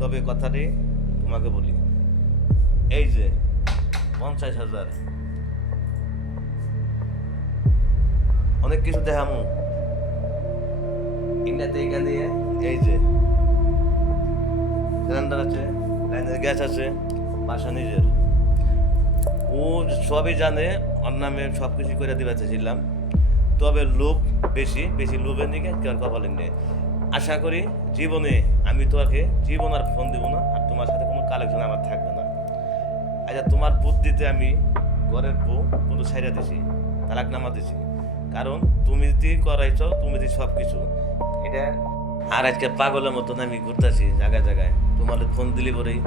তবে কথাটি তোমাকে বলি, এই যে 50,000 অনেক কিছু দেখামু ইন্ডিয়াতে, এখানে এই যে সিলিন্ডার আছে, লাইনের গ্যাস আছে, বাসা নিজের। ও সবই জানে, ওর নামে সব কিছু করে দিতে চাইছিলাম, তবে লোভ বেশি বেশি, লোভের দিকে কেউ কপালের নেই। আশা করি জীবনে আমি তোমাকে জীবন আর ফোন দেবো না, আর তোমার সাথে কোনো কালেকশন আমার থাকবে না। আচ্ছা, তোমার বুদ্ধিতে আমি ঘরের বউ কিন্তু ছাইড়া দিছি, তালাকনামা দিছি, কারণ তুমি যদি করাইছো, তুমি যদি সব কিছু এটা। আর আজকে পাগলের মতন আমি ঘুরতেছি জায়গায় জায়গায়, তোমার ফোন দিলি পরেই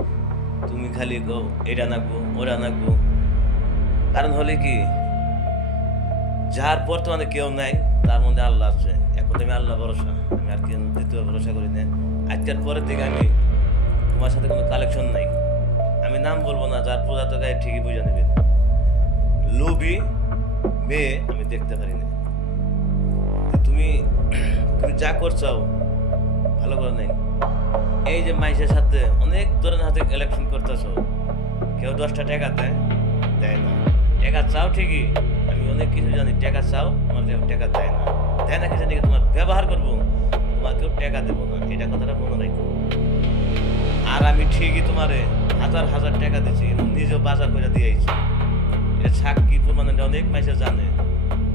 তুমি খালি গো এটা নাকবো ওরা নাকবো। কারণ হলে কি, যার বর্তমানে কেউ নাই তার মধ্যে আল্লাহ আছে। এখন আমি আল্লাহ ভরসা, আমি আর কেউ দ্বিতীয় ভরসা করি না। আজকের পরের থেকে আমি তোমার সাথে কোনো কালেকশন নাই। আমি নাম বলবো না, যার পূজা তো গায়ে ঠিকই বুঝে নেবেন। লোভী মেয়ে আমি দেখতে পারি না। তুমি তুমি যা করছো ভালো করে নাই। এই যে মাইসের সাথে অনেক ধরনের হাতে ইলেকশন করতেছো, কেউ 10টা টাকা দেয়, দেয় না। টাকা চাও ঠিকই, আমি অনেক কিছু জানি, টাকা চাও আমার টাকা দেয় না। দেয় না কিছু নাকি তোমার ব্যবহার করবো, তোমাকেও টাকা দেবো না, এটা কথাটা মনে রাখবো। আর আমি ঠিকই তোমারে হাজার হাজার টাকা দিচ্ছি, নিজেও বাজার করে দিয়েছি। এটা সাক্ষী প্রমাণ, অনেক মাইসে জানে,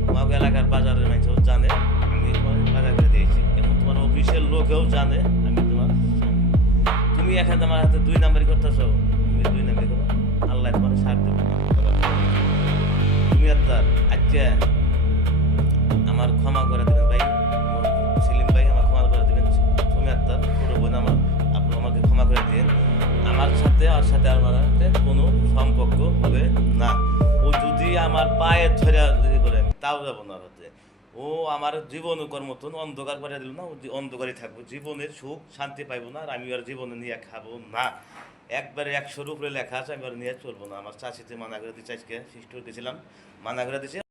তোমাকে এলাকার বাজারের মাইসেও জানে আমি তোমার বাজার করে দিয়েছি, এবং তোমার অফিসের লোকেও জানে আমি তোমার স্বামী। তুমি এখানে আমার হাতে 2 নাম্বারই করতেছো, তুমি 2 নাম্বারই করো, আল্লাহ তোমার সার দেবে না। তুমি আর তার আজকে আমার ক্ষমা করে দেবেন ভাই, সেলিম ভাই আমার ক্ষমা করে দেবেন। তুমি আর তার ছোট বোন আমার, আপনি আমাকে ক্ষমা করে দিন। আমার সাথে আর সাথে আমার সাথে কোনো সম্পর্ক হবে না। ও যদি আমার পায়ে ধরে করে তাও যাবো না হতে। ও আমার জীবন মতন অন্ধকার করে দিল না, ও অন্ধকারই থাকবো, জীবনের সুখ শান্তি পাইবো না, আর আমি আর জীবনে নিয়ে খাবো না। একবারে 100-র উপরে লেখা আছে, আমি আর নিয়ে চলবো না। আমার চাষিতে মানা করে দিচ্ছে, আজকে সৃষ্টি গেছিলাম, মানা করে দিচ্ছে।